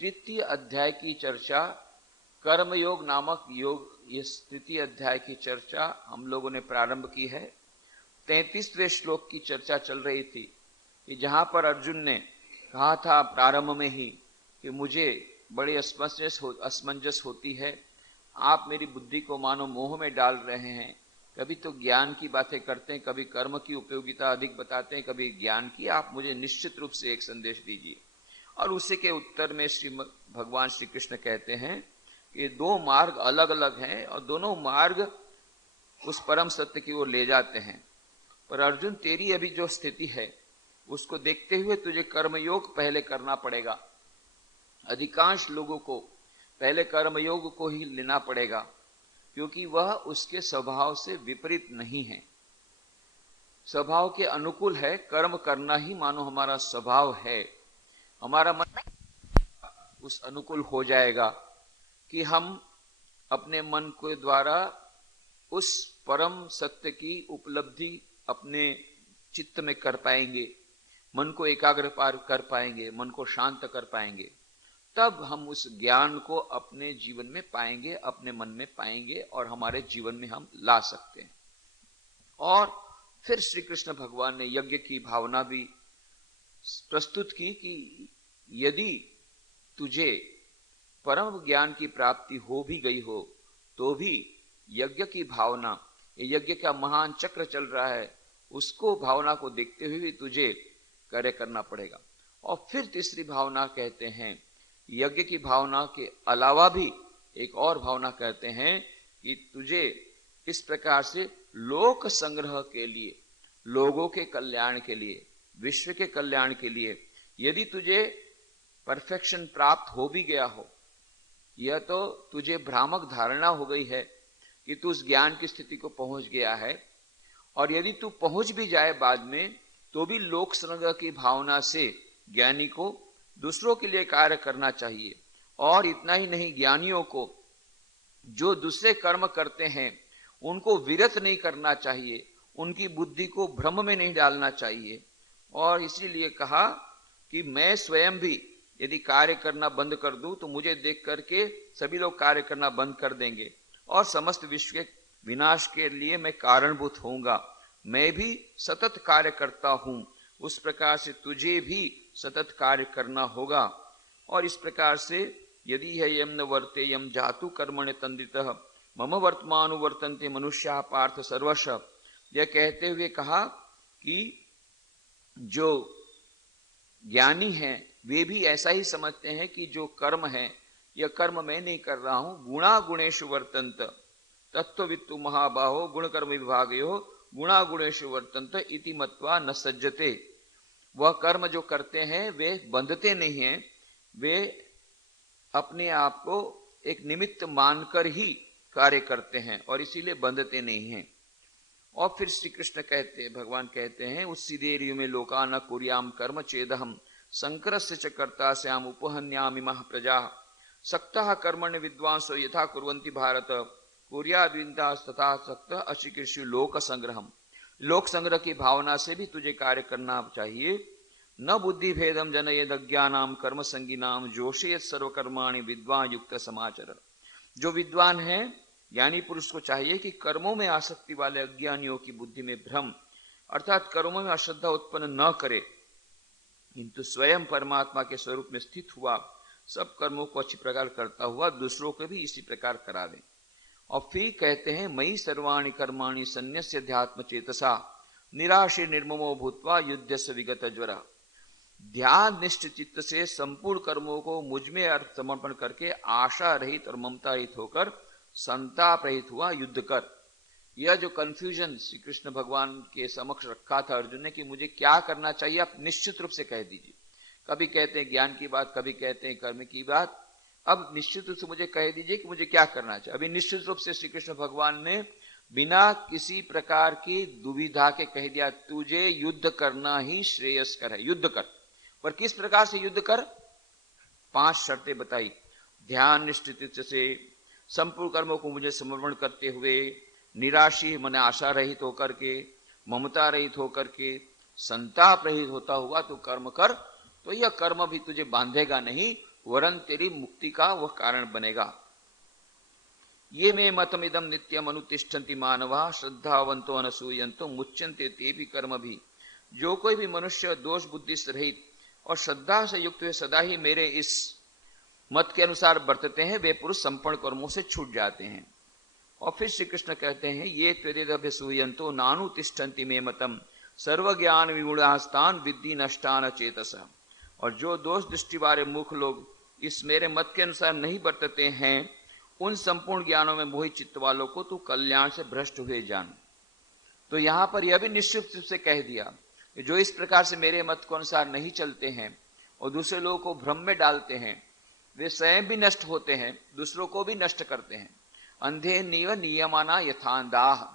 तृतीय अध्याय की चर्चा, कर्मयोग नामक योग, इस तृतीय अध्याय की चर्चा हम लोगों ने प्रारंभ की है। 33वें श्लोक की चर्चा चल रही थी कि जहां पर अर्जुन ने कहा था प्रारंभ में ही कि मुझे बड़ी असमंजस होती है, आप मेरी बुद्धि को मानो मोह में डाल रहे हैं, कभी तो ज्ञान की बातें करते हैं, कभी कर्म की उपयोगिता अधिक बताते हैं, कभी ज्ञान की, आप मुझे निश्चित रूप से एक संदेश दीजिए। और उसी के उत्तर में भगवान श्री कृष्ण कहते हैं कि दो मार्ग अलग अलग हैं और दोनों मार्ग उस परम सत्य की ओर ले जाते हैं, पर अर्जुन तेरी अभी जो स्थिति है उसको देखते हुए तुझे कर्मयोग पहले करना पड़ेगा। अधिकांश लोगों को पहले कर्मयोग को ही लेना पड़ेगा, क्योंकि वह उसके स्वभाव से विपरीत नहीं है, स्वभाव के अनुकूल है। कर्म करना ही मानो हमारा स्वभाव है, हमारा मन उस अनुकूल हो जाएगा कि हम अपने मन के द्वारा उस परम सत्य की उपलब्धि अपने चित्त में कर पाएंगे, मन को एकाग्र कर पाएंगे, मन को शांत कर पाएंगे। तब हम उस ज्ञान को अपने जीवन में पाएंगे, अपने मन में पाएंगे और हमारे जीवन में हम ला सकते हैं। और फिर श्री कृष्ण भगवान ने यज्ञ की भावना भी प्रस्तुत की कि यदि तुझे परम ज्ञान की प्राप्ति हो भी गई हो तो भी यज्ञ की भावना, यज्ञ का महान चक्र चल रहा है, उसको भावना को देखते हुए भी तुझे कार्य करना पड़ेगा। और फिर तीसरी भावना कहते हैं, यज्ञ की भावना के अलावा भी एक और भावना कहते हैं कि तुझे इस प्रकार से लोक संग्रह के लिए, लोगों के कल्याण के लिए, विश्व के कल्याण के लिए, यदि तुझे परफेक्शन प्राप्त हो भी गया हो, यह तो तुझे भ्रामक धारणा हो गई है कि तू उस ज्ञान की स्थिति को पहुंच गया है, और यदि तू पहुंच भी जाए बाद में तो भी लोक संग्रह की भावना से ज्ञानी को दूसरों के लिए कार्य करना चाहिए। और इतना ही नहीं, ज्ञानियों को जो दूसरे कर्म करते हैं उनको विरत नहीं करना चाहिए, उनकी बुद्धि को भ्रम में नहीं डालना चाहिए। और इसीलिए कहा कि मैं स्वयं भी यदि कार्य करना बंद कर दूं तो मुझे देख करके सभी लोग कार्य करना बंद कर देंगे और समस्त विश्व के विनाश के लिए मैं कारणभूत होऊंगा। मैं भी सतत कार्य करता हूं, उस प्रकार से तुझे भी सतत कार्य करना होगा। और इस प्रकार से यदि है यम न वर्ते यम जातु कर्मण्य तंदितः मम वर्तमानुवर्तन्ते मनुष्या पार्थ सर्वश, यह कहते हुए कहा कि जो ज्ञानी हैं वे भी ऐसा ही समझते हैं कि जो कर्म है यह कर्म मैं नहीं कर रहा हूं, गुणा गुणेषु वर्तन्त तत्ववित्तु महाबाहो गुण कर्म विभागयो गुणा गुणेषु वर्तन्त इति मत्वा न सज्जते। वह कर्म जो करते हैं वे बंधते नहीं हैं, वे अपने आप को एक निमित्त मानकर ही कार्य करते हैं और इसीलिए बंधते नहीं हैं। और फिर श्री कृष्ण कहते, भगवान कहते हैं, उस्सीदेर्यु में लोका न कुर्याम कर्म चेदहम संकरस्य च कर्ता स्याम उपहन्यामिमः प्रजा सक्तः कर्मण्य विद्वांसो यथा कुर्वन्ति भारत कुर्याद्विन्ता तथा सक्तः अचिकीर्षु लोक संग्रहम। लोक संग्रह की भावना से भी तुझे कार्य करना चाहिए। न बुद्धि भेदम जनयेद अज्ञानाम कर्म संगीनाम जोशेयत सर्वकर्माणि विद्वान युक्त समाचरण। जो विद्वान है ज्ञानी पुरुष को चाहिए कि कर्मों में आसक्ति वाले अज्ञानियों की बुद्धि में भ्रम अर्थात कर्मों में अश्रद्धा उत्पन्न न करे, किंतु स्वयं परमात्मा के स्वरूप में स्थित हुआ सब कर्मों को अच्छी प्रकार करता हुआ दूसरों को भी इसी प्रकार करा दे। और फिर कहते हैं, मयि सर्वाणि कर्माणि सन्न्यस्य ध्यात्म चेतसा निराशे निर्ममो भूत्वा युद्धस्य विगत ज्वरा। ध्यान निष्ठ चित्त से संपूर्ण कर्मों को मुझ में अर्थ समर्पण करके आशा रहित और ममता रहित होकर संताप रहित हुआ युद्ध कर। यह जो कंफ्यूजन श्री कृष्ण भगवान के समक्ष रखा था अर्जुन ने कि मुझे क्या करना चाहिए, आप निश्चित रूप से कह दीजिए। कभी कहते हैं ज्ञान की बात, कभी कहते हैं कर्म की बात, अब निश्चित रूप से मुझे कह दीजिए कि मुझे क्या करना चाहिए। अभी निश्चित रूप से श्री कृष्ण भगवान ने बिना किसी प्रकार की दुविधा के कह दिया, तुझे युद्ध करना ही श्रेयस्कर है, युद्ध कर। पर किस प्रकार से युद्ध कर, 5 शर्तें बताई। ध्यान निष्ठित से संपूर्ण कर्मों को मुझे समर्पण करते हुए, निराशी मन आशा रहित होकर के, ममता रहित होकर के, संताप रहित होता हुआ तू कर्म कर, तो यह कर्म भी तुझे बांधेगा नहीं, वरन तेरी मुक्ति का वह कारण बनेगा। ये मे मतमिदम नित्यम अनुतिष्ठन्ति मानवा श्रद्धावंतो अनसूयंतो मुच्यन्ते तेपि कर्म भी। जो कोई भी मनुष्य दोष बुद्धि से रहित और श्रद्धा से युक्त हुए सदा ही मेरे इस मत के अनुसार बरतते हैं, वे पुरुष संपूर्ण कर्मों से छूट जाते हैं। और फिर श्री कृष्ण कहते हैं, ये त्वेदिदभ्यसूयन्तो नानुतिष्ठन्ति मे मतम सर्व ज्ञान विमूढ़ास्तान विद्धि नष्टान चेतस। और जो दोष दृष्टि वाले मूर्ख लोग इस मेरे मत के अनुसार नहीं बरतते हैं, उन संपूर्ण ज्ञानों में मोहित चित्त वालों को तू कल्याण से भ्रष्ट हुए जान। तो यहां पर यह भी निश्चित रूप से कह दिया कि जो इस प्रकार से मेरे मत के अनुसार नहीं चलते हैं और दूसरे लोगों को भ्रम में डालते हैं, वे स्वयं भी नष्ट होते हैं, दूसरों को भी नष्ट करते हैं। अंधे नीव नियमाना यथांधाः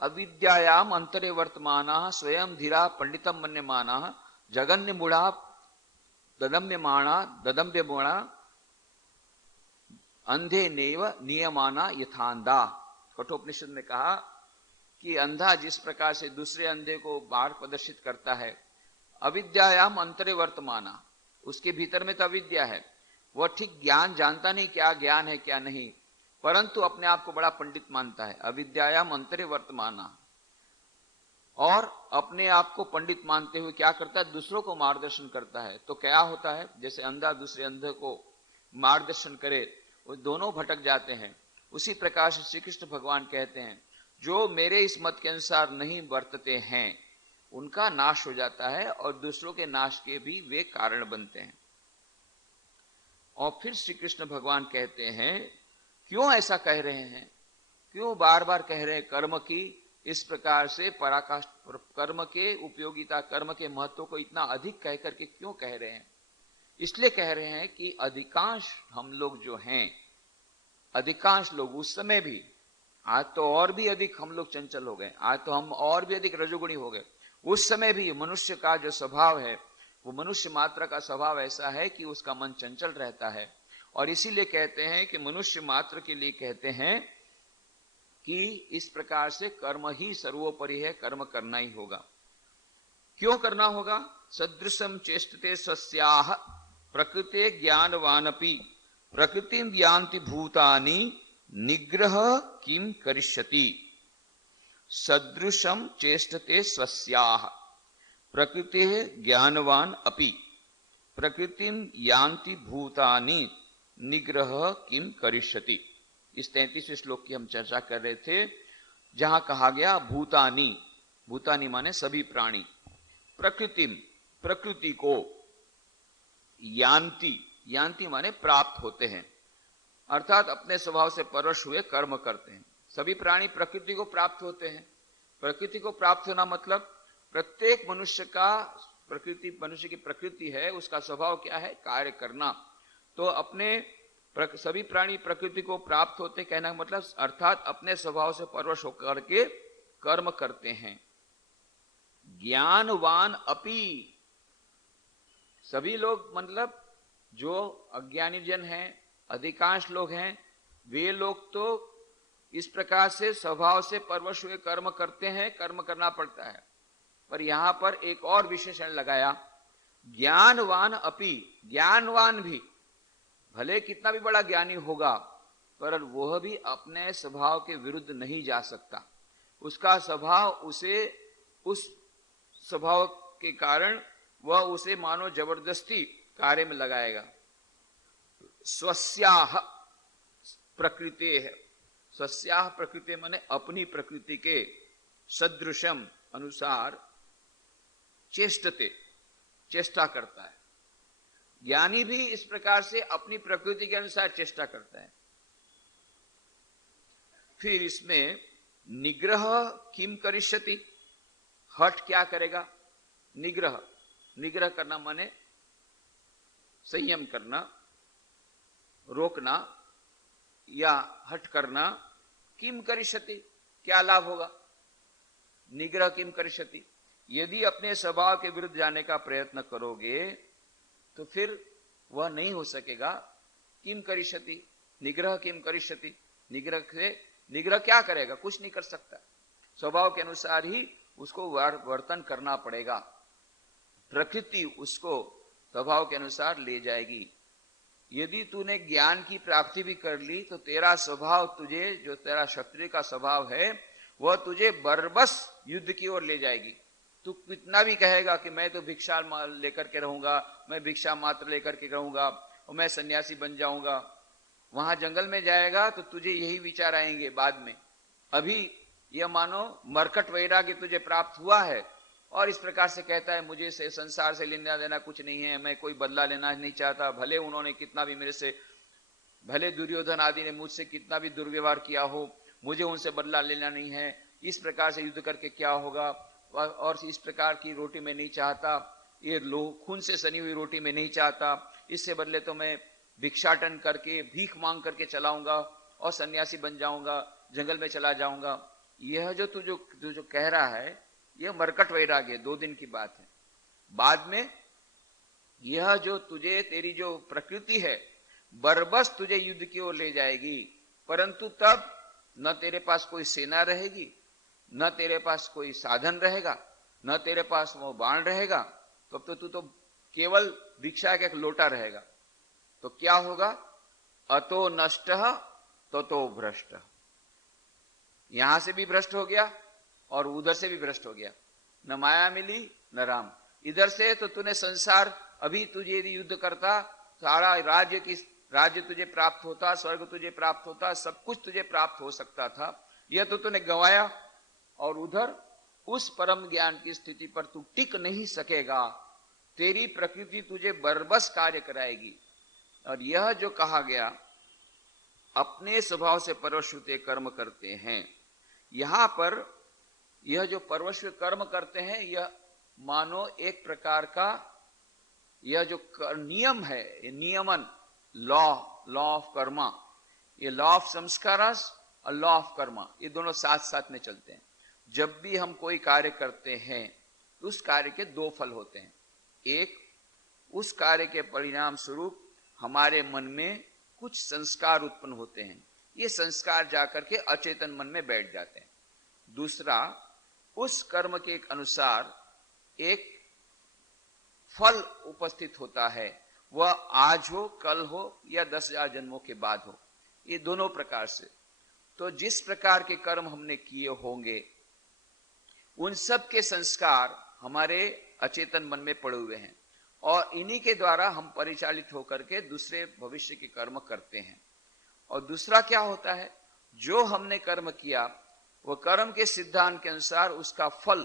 अविद्यायाम अंतरे वर्तमाना स्वयं धीरा पंडितम मन्यमाना जगन्य मूढ़ा ददम्यमाणा अंधे नेव नियमाना यथांधा। कठोपनिषद ने कहा कि अंधा जिस प्रकार से दूसरे अंधे को बाहर प्रदर्शित करता है, अविद्यायाम अंतरे वर्तमाना, उसके भीतर में तो अविद्या है, वह ठीक ज्ञान जानता नहीं क्या ज्ञान है क्या नहीं, परंतु अपने आप को बड़ा पंडित मानता है। अविद्यायाम अंतरे वर्तमाना, और अपने आप को पंडित मानते हुए क्या करता है, दूसरों को मार्गदर्शन करता है। तो क्या होता है, जैसे अंधा दूसरे अंधे को मार्गदर्शन करे, वो दोनों भटक जाते हैं। उसी प्रकार से श्री कृष्ण भगवान कहते हैं, जो मेरे इस मत के अनुसार नहीं बरतते हैं उनका नाश हो जाता है और दूसरों के नाश के भी वे कारण बनते हैं। और फिर श्री कृष्ण भगवान कहते हैं, क्यों ऐसा कह रहे हैं, क्यों बार बार कह रहे हैं कर्म की इस प्रकार से पराकाष्ठ, कर्म के उपयोगिता, कर्म के महत्व को इतना अधिक कह करके क्यों कह रहे हैं? इसलिए कह रहे हैं कि अधिकांश हम लोग जो हैं, अधिकांश लोग उस समय भी, आज तो और भी अधिक हम लोग चंचल हो गए, आज तो हम और भी अधिक रजोगुणी हो गए, उस समय भी मनुष्य का जो स्वभाव है, वो मनुष्य मात्र का स्वभाव ऐसा है कि उसका मन चंचल रहता है। और इसीलिए कहते हैं कि मनुष्य मात्र के लिए कहते हैं कि इस प्रकार से कर्म ही सर्वोपरि है, कर्म करना ही होगा। क्यों करना होगा? सदृशम चेष्टते स्वस्याः प्रकृते ज्ञानवानपि प्रकृतिं यान्ति भूतानि निग्रह किम करिष्यति। सदृशम चेष्टते स्वस्याः प्रकृते ज्ञानवान अपि प्रकृतिं यान्ति भूतानि निग्रह किम करिष्यति। इस 33वें श्लोक की हम चर्चा कर रहे थे, जहां कहा गया भूतानि, भूतानि माने सभी प्राणी, प्रकृतिम, प्रकृति को, यान्ति, यान्ति माने प्राप्त होते हैं, अर्थात अपने स्वभाव से परवश हुए कर्म करते हैं। सभी प्राणी प्रकृति को प्राप्त होते हैं। प्रकृति को प्राप्त होना मतलब प्रत्येक मनुष्य का, प्रकृति, मनुष्य की प्रकृति है, उसका स्वभाव क्या है, कार्य करना। तो अपने सभी प्राणी प्रकृति को प्राप्त होते, कहना का मतलब अर्थात अपने स्वभाव से परवश होकर के कर्म करते हैं। ज्ञानवान अपि, सभी लोग मतलब जो अज्ञानी जन हैं, अधिकांश लोग हैं, वे लोग तो इस प्रकार से स्वभाव से परवश हुए कर्म करते हैं, कर्म करना पड़ता है। पर यहां पर एक और विशेषण लगाया, ज्ञानवान अपि, ज्ञानवान भी, भले कितना भी बड़ा ज्ञानी होगा पर वह भी अपने स्वभाव के विरुद्ध नहीं जा सकता। उसका स्वभाव उसे, उस स्वभाव के कारण वह उसे मानो जबरदस्ती कार्य में लगाएगा। स्वस्याः प्रकृते है, स्वस्याः प्रकृति माने अपनी प्रकृति के, सदृशम अनुसार, चेष्टते, चेष्टा करता है। ज्ञानी भी इस प्रकार से अपनी प्रकृति के अनुसार चेष्टा करता है। फिर इसमें निग्रह किम करिष्यति, हठ क्या करेगा? निग्रह, निग्रह करना माने संयम करना, रोकना या हट करना। किम करिष्यति, क्या लाभ होगा? निग्रह किम करिष्यति, यदि अपने स्वभाव के विरुद्ध जाने का प्रयत्न करोगे तो फिर वह नहीं हो सकेगा। किम करिष्यति, निग्रह किम करिष्यति, निग्रह से, निग्रह क्या करेगा? कुछ नहीं कर सकता। स्वभाव के अनुसार ही उसको वर्तन करना पड़ेगा। प्रकृति उसको स्वभाव के अनुसार ले जाएगी। यदि तूने ज्ञान की प्राप्ति भी कर ली तो तेरा स्वभाव तुझे, जो तेरा क्षत्रिय का स्वभाव है, वह तुझे बरबस युद्ध की ओर ले जाएगी। तू कितना भी कहेगा कि मैं तो भिक्षा लेकर के रहूंगा, मैं भिक्षा मात्र लेकर के रहूंगा और मैं सन्यासी बन जाऊंगा, वहां जंगल में जाएगा तो तुझे यही विचार आएंगे बाद में। अभी यह मानो मरकट वैराग्य तुझे प्राप्त हुआ है और इस प्रकार से कहता है मुझे से संसार से लेना देना कुछ नहीं है, मैं कोई बदला लेना नहीं चाहता, भले उन्होंने कितना भी मेरे से, भले दुर्योधन आदि ने मुझसे कितना भी दुर्व्यवहार किया हो, मुझे उनसे बदला लेना नहीं है, इस प्रकार से युद्ध करके क्या होगा, और इस प्रकार की रोटी मैं नहीं चाहता, ये खून से सनी हुई रोटी मैं नहीं चाहता, इससे बदले तो मैं भिक्षाटन करके भीख मांग करके चलाऊंगा और सन्यासी बन जाऊंगा, जंगल में चला जाऊंगा। यह जो तू जो कह रहा है यह मरकट वैराग्य 2 दिन की बात है। बाद में यह जो तुझे, तेरी जो प्रकृति है बरबस तुझे युद्ध की ओर ले जाएगी, परंतु तब न तेरे पास कोई सेना रहेगी, न तेरे पास कोई साधन रहेगा, न तेरे पास वो बाण रहेगा, तब तो तू तो केवल भिक्षा का एक लोटा रहेगा। तो क्या होगा? अतो नष्ट तो भ्रष्ट। यहां से भी भ्रष्ट हो गया और उधर से भी भ्रष्ट हो गया, न माया मिली न राम। इधर से तो तूने संसार, अभी तुझे यदि युद्ध करता सारा राज्य तुझे प्राप्त होता, स्वर्ग तुझे प्राप्त होता, सब कुछ तुझे प्राप्त हो सकता था, यह तो तूने गंवाया। और उधर उस परम ज्ञान की स्थिति पर तू टिक नहीं सकेगा, तेरी प्रकृति तुझे बरबस कार्य कराएगी। और यह जो कहा गया अपने स्वभाव से परवशुते कर्म करते हैं, यहां पर यह जो परवश कर्म करते हैं यह मानो एक प्रकार का यह जो नियम है, ये नियमन, लॉ ऑफ कर्मा, ये लॉ ऑफ संस्कारस और लॉ ऑफ कर्मा, ये दोनों साथ साथ में चलते हैं। जब भी हम कोई कार्य करते हैं उस कार्य के 2 फल होते हैं। एक, उस कार्य के परिणाम स्वरूप हमारे मन में कुछ संस्कार उत्पन्न होते हैं, ये संस्कार जाकर के अचेतन मन में बैठ जाते हैं। दूसरा, उस कर्म के अनुसार एक फल उपस्थित होता है, वह आज हो, कल हो या 10,000 जन्मों के बाद हो, ये दोनों प्रकार से। तो जिस प्रकार के कर्म हमने किए होंगे उन सब के संस्कार हमारे अचेतन मन में पड़े हुए हैं और इन्हीं के द्वारा हम परिचालित होकर के दूसरे भविष्य के कर्म करते हैं। और दूसरा क्या होता है, जो हमने कर्म किया वह कर्म के सिद्धांत के अनुसार उसका फल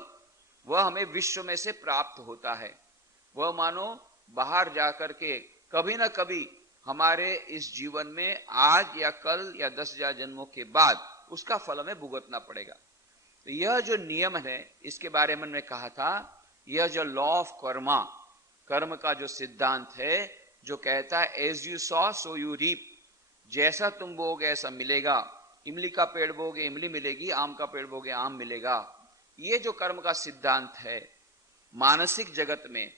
वह हमें विश्व में से प्राप्त होता है। वह मानो बाहर जाकर के कभी ना कभी हमारे इस जीवन में आज या कल या 10,000 जन्मों के बाद उसका फल हमें भुगतना पड़ेगा। तो यह जो नियम है इसके बारे में मैंने कहा था, यह जो लॉ ऑफ कर्मा, कर्म का जो सिद्धांत है जो कहता है as you sow so you reap, जैसा तुम बोगे ऐसा मिलेगा। इमली का पेड़ बोगे इमली मिलेगी, आम का पेड़ बोगे आम मिलेगा। ये जो कर्म का सिद्धांत है मानसिक जगत में,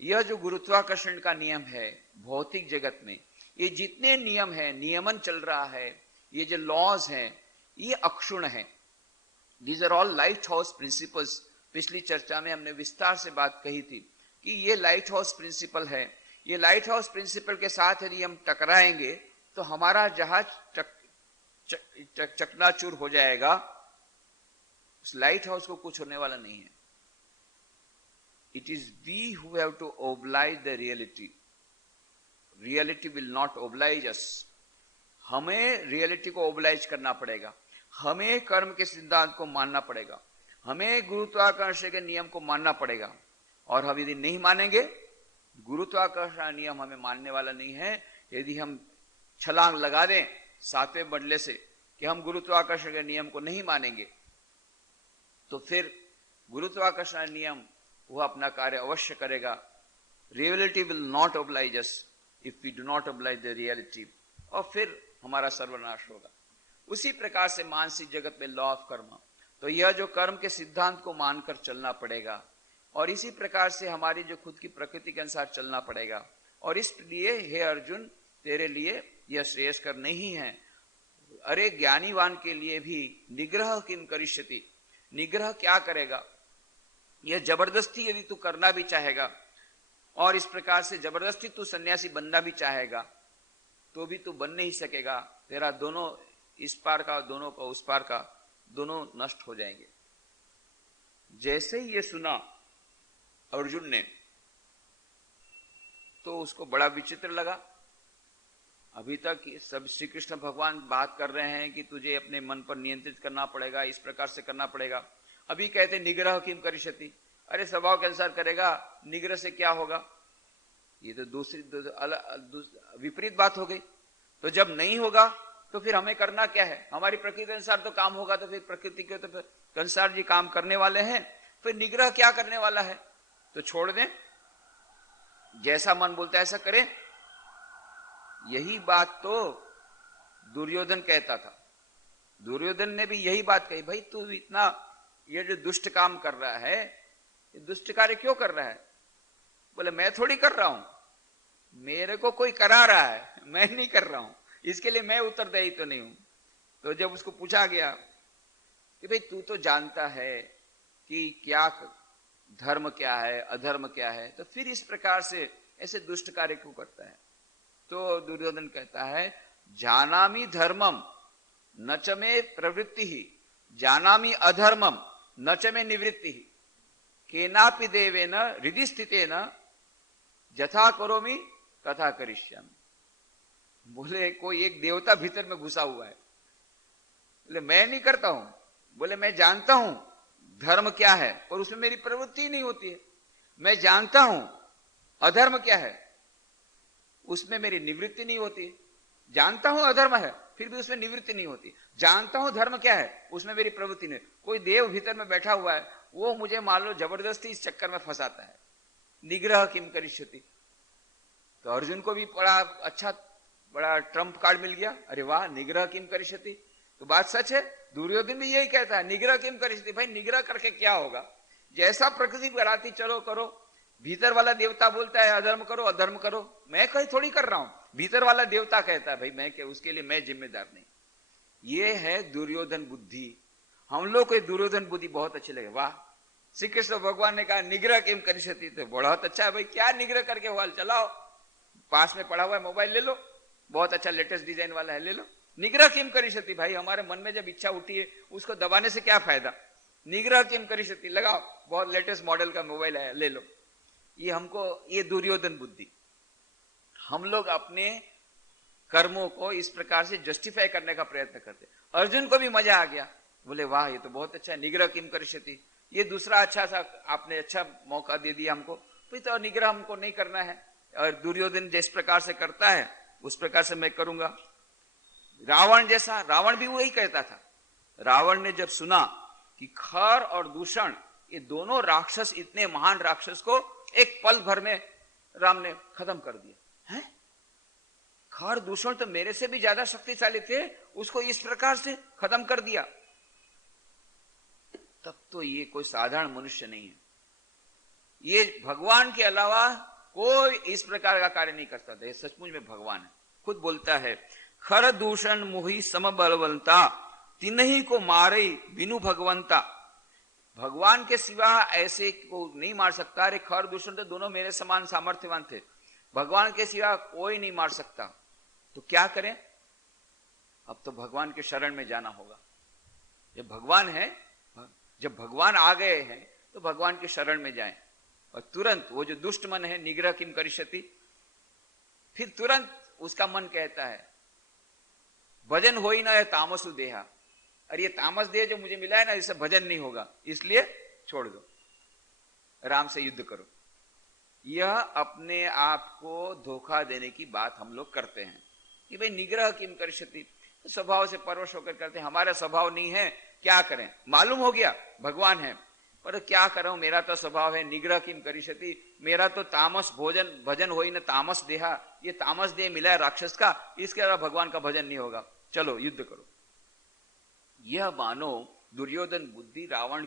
यह जो गुरुत्वाकर्षण का नियम है भौतिक जगत में, ये जितने नियम है, नियमन चल रहा है, ये जो लॉज हैं, ये अक्षुण है। These are all lighthouse principles. पिछली चर्चा में हमने विस्तार से बात कही थी कि ये लाइट हाउस प्रिंसिपल है। ये लाइट हाउस प्रिंसिपल के साथ यदि हम टकराएंगे तो हमारा जहाज चकनाचूर हो जाएगा। उस लाइट हाउस को कुछ होने वाला नहीं है। It is we who have to oblige the reality, reality will not oblige us. हमें रियलिटी को ओब्लाइज करना पड़ेगा, हमें कर्म के सिद्धांत को मानना पड़ेगा, हमें गुरुत्वाकर्षण के नियम को मानना पड़ेगा। और हम यदि नहीं मानेंगे, गुरुत्वाकर्षण नियम हमें मानने वाला नहीं है। यदि हम छलांग लगा दें 7वें बदले से कि हम गुरुत्वाकर्षण के नियम को नहीं मानेंगे, तो फिर गुरुत्वाकर्षण नियम वह अपना कार्य अवश्य करेगा। Reality will not oblige us if we do not oblige the reality, और फिर हमारा सर्वनाश होगा। उसी प्रकार से मानसिक जगत में लॉ ऑफ कर्म, तो यह जो कर्म के सिद्धांत को मानकर चलना पड़ेगा और इसी प्रकार से हमारी जो खुद की प्रकृति के अनुसार चलना पड़ेगा। और इसलिए हे अर्जुन, तेरे लिए यह श्रेयस्कर नहीं है। अरे ज्ञानीवान के लिए भी निग्रह किम करिष्यति, निग्रह क्या करेगा? यह जबरदस्ती यदि तू करना भी चाहेगा और इस प्रकार से जबरदस्ती तू सन्यासी बनना भी चाहेगा तो भी तू बन नहीं सकेगा। तेरा दोनों इस पार का दोनों का उस पार का दोनों नष्ट हो जाएंगे। जैसे ही ये सुना अर्जुन ने तो उसको बड़ा विचित्र लगा। अभी तक सब श्री कृष्ण भगवान बात कर रहे हैं कि तुझे अपने मन पर नियंत्रित करना पड़ेगा, इस प्रकार से करना पड़ेगा। अभी कहते निग्रह किम करिष्यति, अरे स्वभाव के अनुसार करेगा, निग्रह से क्या होगा। ये तो दूसरी विपरीत बात हो गई। तो जब नहीं होगा तो फिर हमें करना क्या है, हमारी प्रकृति के अनुसार तो काम होगा, तो फिर प्रकृति के तो अनुसार जी काम करने वाले हैं, फिर निग्रह क्या करने वाला है, तो छोड़ दें, जैसा मन बोलता है ऐसा करें। यही बात तो दुर्योधन कहता था। दुर्योधन ने भी यही बात कही, भाई तू इतना ये जो दुष्ट काम कर रहा है, ये दुष्ट कार्य क्यों कर रहा है। बोले मैं थोड़ी कर रहा हूं, मेरे को कोई करा रहा है, मैं नहीं कर रहा हूं, इसके लिए मैं उत्तरदायी तो नहीं हूं। तो जब उसको पूछा गया कि भाई तू तो जानता है कि क्या धर्म क्या है अधर्म क्या है, तो फिर इस प्रकार से ऐसे दुष्ट कार्य क्यों करता है। तो दुर्योधन कहता है जानामि धर्मम न च मे प्रवृत्ति ही, जानामि अधर्मम न च मे निवृत्ति ही, केनापि देवेन हृदि स्थितेन यथा करोमि तथा करिष्यामि। बोले कोई एक देवता भीतर में घुसा हुआ है। बोले मैं नहीं करता हूं, बोले मैं जानता हूं धर्म क्या है और उसमें मेरी प्रवृत्ति नहीं होती है। मैं जानता हूं अधर्म क्या है, उसमें मेरी निवृत्ति नहीं होती है। जानता हूं अधर्म है फिर भी उसमें निवृत्ति नहीं होती। जानता हूं धर्म क्या है, उसमें मेरी प्रवृत्ति नहीं। कोई देव भीतर में बैठा हुआ है, वो मुझे मान लो जबरदस्ती इस चक्कर में फंसाता है। निग्रह किम करिष्यति। तो अर्जुन को भी बड़ा ट्रम्प कार्ड मिल गया। अरे वाह, निग्रह किम करिष्यति, तो बात सच है। दुर्योधन भी यही कहता है निग्रह किम करिष्यति। भाई निग्रह करके क्या होगा, जैसा प्रकृति कराती चलो करो। भीतर वाला देवता बोलता है अधर्म करो अधर्म करो, मैं कहीं थोड़ी कर रहा हूं, भीतर वाला देवता कहता है भाई मैं क्या, उसके लिए मैं जिम्मेदार नहीं। ये है दुर्योधन बुद्धि। हम लोग को दुर्योधन बुद्धि बहुत अच्छी लगे। वाह, श्री कृष्ण भगवान ने कहा निग्रह किम करिष्यति, तो बहुत अच्छा है भाई, क्या निग्रह करके हुआ, चलाओ, पास में पड़ा हुआ है मोबाइल ले लो, बहुत अच्छा लेटेस्ट डिजाइन वाला है ले लो। निग्रह किम करिष्यति, भाई हमारे मन में जब इच्छा उठी है उसको दबाने से क्या फायदा। निग्रह किम करिष्यति लगाओ, बहुत लेटेस्ट मॉडल का मोबाइल है ले लो। ये दुर्योधन बुद्धि। हम लोग अपने कर्मों को इस प्रकार से जस्टिफाई करने का प्रयत्न करते। अर्जुन को भी मजा आ गया, बोले वाह ये तो बहुत अच्छा है, निग्रह किम करिष्यति, ये दूसरा अच्छा सा आपने अच्छा मौका दे दिया हमको, तो निग्रह हमको नहीं करना है। और दुर्योधन जिस प्रकार से करता है उस प्रकार से मैं करूंगा। रावण जैसा, रावण भी वही कहता था। रावण ने जब सुना कि खर और दूषण ये दोनों राक्षस, इतने महान राक्षस को एक पल भर में राम ने खत्म कर दिया है। खर दूषण तो मेरे से भी ज्यादा शक्तिशाली थे, उसको इस प्रकार से खत्म कर दिया, तब तो ये कोई साधारण मनुष्य नहीं है। ये भगवान के अलावा कोई इस प्रकार का कार्य नहीं करता था। ये सचमुच में भगवान है। खुद बोलता है खर दूषण मोहि सम बलवंता, तिन्ही को मारे बिनु भगवंता। भगवान के सिवा ऐसे को नहीं मार सकता। अरे खर दूषण तो दोनों मेरे समान सामर्थ्यवान थे, भगवान के सिवा कोई नहीं मार सकता। तो क्या करें, अब तो भगवान के शरण में जाना होगा। जब भगवान है, जब भगवान आ गए हैं तो भगवान के शरण में जाएं। और तुरंत वो जो दुष्ट मन है निग्रह किम करिष्यति, फिर तुरंत उसका मन कहता है भजन हो ही ना है तामसु देहा। अरे ये तामस देह जो मुझे मिला है ना, इससे भजन नहीं होगा, इसलिए छोड़ दो, राम से युद्ध करो। यह अपने आप को धोखा देने की बात हम लोग करते हैं कि भाई निग्रह किम करिष्यति, तो स्वभाव से परवश होकर करते हैं। हमारा स्वभाव नहीं है, क्या करें, मालूम हो गया भगवान है पर क्या करूं, मेरा तो स्वभाव है निग्रह किम करिष्यति, मेरा तो तामस भजन हो ही न तामस देहा, ये तामस देह मिला है राक्षस का, इसके अलावा भगवान का भजन नहीं होगा, चलो युद्ध करो। यह मानो दुर्योधन बुद्धि, रावण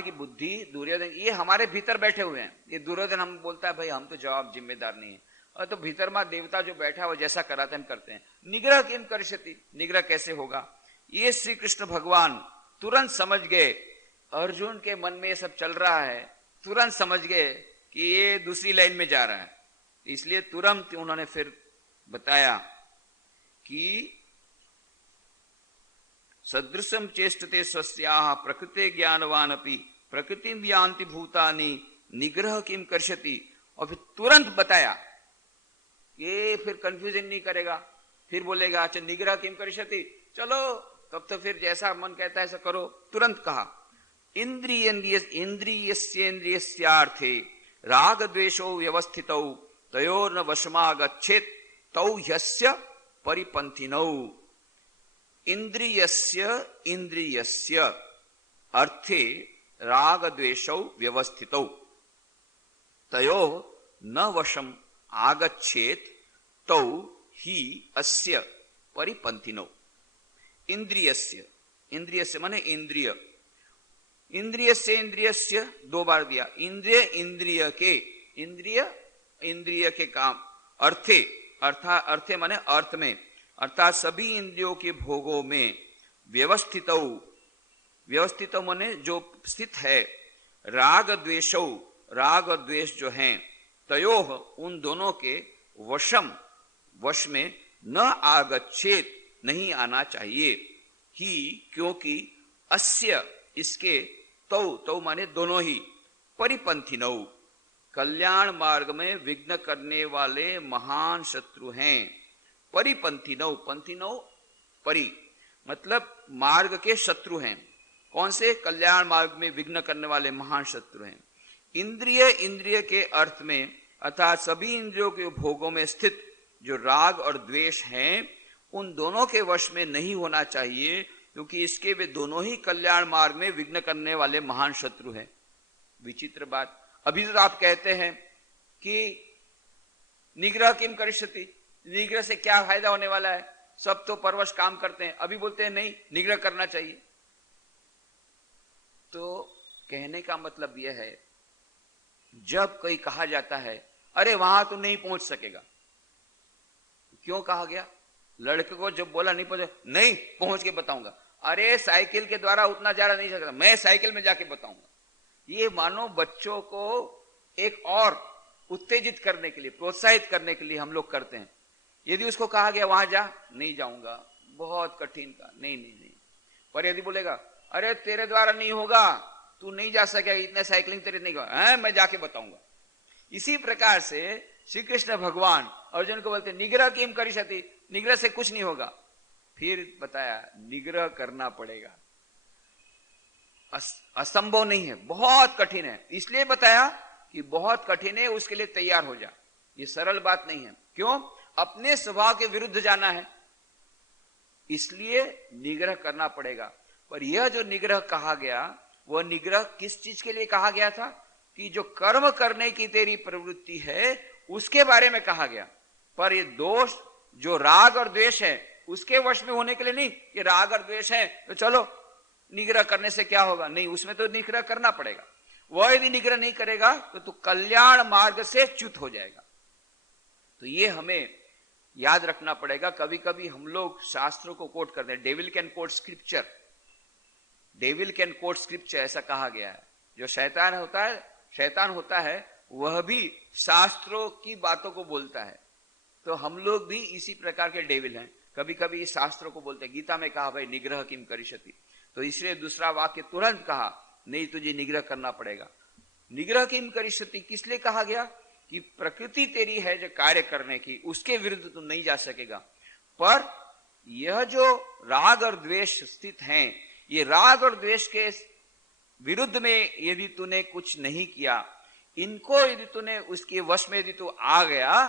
की बुद्धि दुर्योधन, ये हमारे भीतर बैठे हुए हैं। ये दुर्योधन हम बोलता है भाई हम तो जवाब जिम्मेदार नहीं है, और तो भीतर में देवता जो बैठा है वो जैसा कराते हम करते हैं। निग्रह किम करिष्यति, निग्रह कैसे होगा। ये श्री कृष्ण भगवान तुरंत समझ गए अर्जुन के मन में ये सब चल रहा है, तुरंत समझ गए कि ये दूसरी लाइन में जा रहा है। इसलिए तुरंत उन्होंने फिर बताया कि सदृशम चेष्टते स्वस्याः प्रकृते ज्ञानवान अपि प्रकृतिम यान्ति भूतानि निग्रह किम कर्षति। और फिर तुरंत बताया, ये फिर कंफ्यूजन नहीं करेगा, फिर बोलेगा अच्छा निग्रह किम कर्षति, चलो तब तो फिर जैसा मन कहता है ऐसा करो। तुरंत कहा इंद्रियस्यार्थे राग द्वेषो व्यवस्थितौ तयोर्न वशमागच्छेत् तौ ह्यस्य परिपन्थिनौ। इंद्रियस्य अर्थे राग द्वेषौ व्यवस्थितौ तयो न वशम आगच्छेत् तौ ही अस्य परिपन्थिनौ। इंद्रियस्य माने इंद्रिय, इंद्रियस्य दो बार दिया। इंद्रिय के काम, अर्थे माने अर्थ में, अर्थात सभी इंद्रियों के भोगों में व्यवस्थितौ माने जो स्थित है, राग और द्वेष जो हैं, तयोः उन दोनों के वश में न आगच्छेत नहीं आना चाहिए। ही क्योंकि अस्य इसके तौ माने दोनों ही, परिपंथिनौ कल्याण मार्ग में विघ्न करने वाले महान शत्रु हैं। परिपंथिनौ परि मतलब मार्ग के शत्रु हैं। कौन से? कल्याण मार्ग में विघ्न करने वाले महान शत्रु हैं। इंद्रिय के अर्थ में अर्थात सभी इंद्रियों के भोगों में स्थित जो राग और द्वेष हैं, उन दोनों के वश में नहीं होना चाहिए, क्योंकि इसके वे दोनों ही कल्याण मार्ग में विघ्न करने वाले महान शत्रु हैं। विचित्र बात, अभी तो आप कहते हैं कि निग्रह किम करिष्यति, निग्रह से क्या फायदा होने वाला है, सब तो परवश काम करते हैं, अभी बोलते हैं नहीं निग्रह करना चाहिए। तो कहने का मतलब यह है, जब कोई कहा जाता है अरे वहां तो नहीं पहुंच सकेगा, क्यों कहा गया? लड़के को जब बोला नहीं पहुंच के बताऊंगा, अरे साइकिल के द्वारा उतना ज्यादा नहीं सकता, मैं साइकिल में जाके बताऊंगा। ये मानो बच्चों को एक और उत्तेजित करने के लिए, प्रोत्साहित करने के लिए हम लोग करते हैं। यदि उसको कहा गया वहां जा, नहीं जाऊंगा, बहुत कठिन का, नहीं। पर यदि बोलेगा अरे तेरे द्वारा नहीं होगा, तू नहीं जा सकेगा, इतने साइकिलिंग तेरे नहीं होगा, मैं जाके बताऊंगा। इसी प्रकार से श्री कृष्ण भगवान अर्जुन को बोलते निग्रह किम करिष्यति, निग्रह से कुछ नहीं होगा। फिर बताया निग्रह करना पड़ेगा, असंभव नहीं है, बहुत कठिन है। इसलिए बताया कि बहुत कठिन है, उसके लिए तैयार हो जा। ये सरल बात नहीं है। क्यों? अपने स्वभाव के विरुद्ध जाना है, इसलिए निग्रह करना पड़ेगा। पर यह जो निग्रह कहा गया, वह निग्रह किस चीज के लिए कहा गया था? कि जो कर्म करने की तेरी प्रवृत्ति है उसके बारे में कहा गया। पर ये दोष जो राग और द्वेष है उसके वश में होने के लिए नहीं कि राग और द्वेष है तो चलो निग्रह करने से क्या होगा, नहीं, उसमें तो निग्रह करना पड़ेगा। वह यदि निग्रह नहीं करेगा तो तू कल्याण मार्ग से च्युत हो जाएगा। तो ये हमें याद रखना पड़ेगा। कभी कभी हम लोग शास्त्रों को कोट करते हैं, devil can coat scripture, devil can coat scripture, ऐसा कहा गया है। जो शैतान होता है वह भी शास्त्रों की बातों को बोलता है। तो हम लोग भी इसी प्रकार के डेविल हैं, कभी कभी इस शास्त्रों को बोलते हैं। गीता में कहा भाई निग्रह किम करिष्यति, तो इसलिए दूसरा वाक्य तुरंत कहा नहीं तुझे निग्रह करना पड़ेगा। निग्रह किम करिष्यति किस लिए कहा गया? कि प्रकृति तेरी है जो कार्य करने की, उसके विरुद्ध तू नहीं जा सकेगा। पर यह जो राग और द्वेष स्थित हैं, ये राग और द्वेष के विरुद्ध में यदि तूने कुछ नहीं किया, इनको यदि तूने उसके वश में यदि तू आ गया,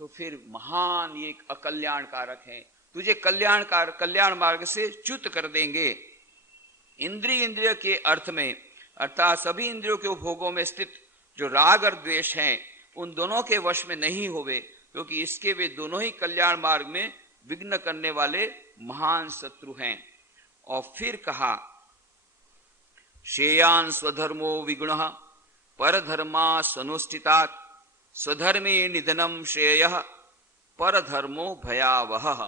तो फिर महान ये अकल्याण कारक है, तुझे कल्याण मार्ग से च्युत कर देंगे। इंद्रिय के अर्थ में अर्थात सभी इंद्रियों के उपभोगों में स्थित जो राग और द्वेष हैं, उन दोनों के वश में नहीं होवे, क्योंकि इसके वे दोनों ही कल्याण मार्ग में विघ्न करने वाले महान शत्रु हैं। और फिर कहा श्रेयान् स्वधर्मो विगुणः परधर्मा स्वनुष्ठितात् स्वधर्मे निधनम श्रेयः परधर्मो भयावहः।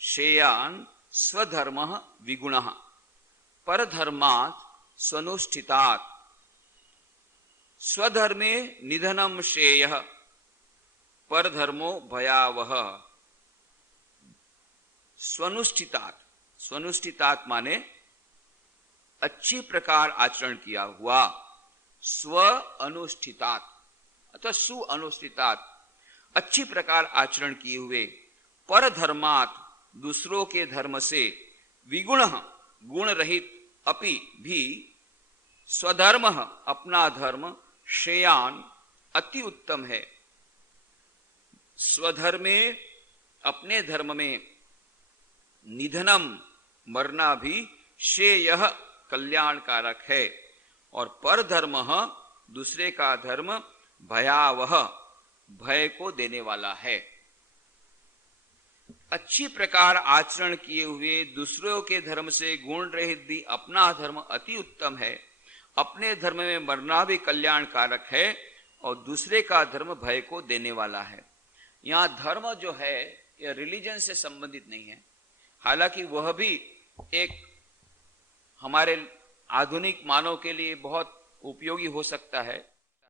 श्रेयान् स्वधर्मः विगुणः परधर्मात् स्वनुष्ठितात् स्वधर्मे निधनम श्रेयः परधर्मो भयावह। स्वनुष्ठितात, स्वनुष्ठितात माने अच्छी प्रकार आचरण किया हुआ, स्व अनुष्ठितात अथवा सु अनुष्ठितात अच्छी प्रकार आचरण किए हुए, पर धर्मात दूसरों के धर्म से, विगुण गुण रहित अपि भी, स्वधर्म अपना धर्म, श्रेयान अति उत्तम है। स्वधर्मे अपने धर्म में, निधनम मरना भी, श्रेयः कल्याणकारक है, और पर धर्म दूसरे का धर्म, भयावह भय को देने वाला है। अच्छी प्रकार आचरण किए हुए, दूसरों के धर्म से गुण रहित भी अपना धर्म अति उत्तम है, अपने धर्म में मरना भी कल्याणकारक है, और दूसरे का धर्म भय को देने वाला है। यहां धर्म जो है यह रिलीजन से संबंधित नहीं है, हालांकि वह भी एक हमारे आधुनिक मानव के लिए बहुत उपयोगी हो सकता है,